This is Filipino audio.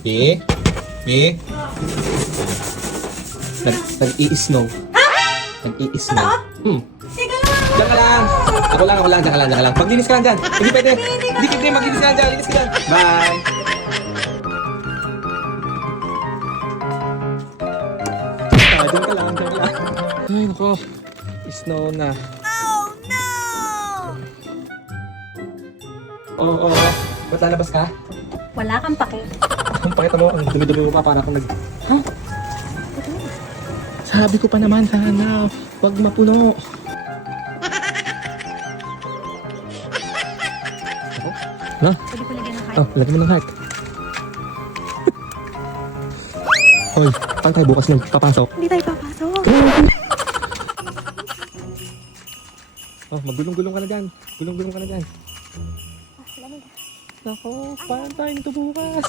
Bi? Bi? Nag-i-snow. Nag-i-snow. Sige lang. Diyan ka lang. Ako lang, diyan ka lang. Maglinis ka lang dyan. Hindi pwede. Hindi, maglinis ka lang dyan. Linis ka lang. Bye. Diyan ka lang. Ay, nako. Snow na. Oh no! Oo. Ba't lalabas ka? Wala kang pake. Ang pakita mo, ang dumi-dumi mo pa para akong nag... Huh? Sabi ko pa naman sana, huwag mapuno. Na? Pwede ko lagyan ng heart. Oh, lagyan mo ng heart. Hoy, paano tayo bukas nung papasok? Hindi tayo papasok. Oh, magulong-gulong ka na dyan. Gulong-gulong ka na dyan. Lamig. Nako, paano tayo nito bukas?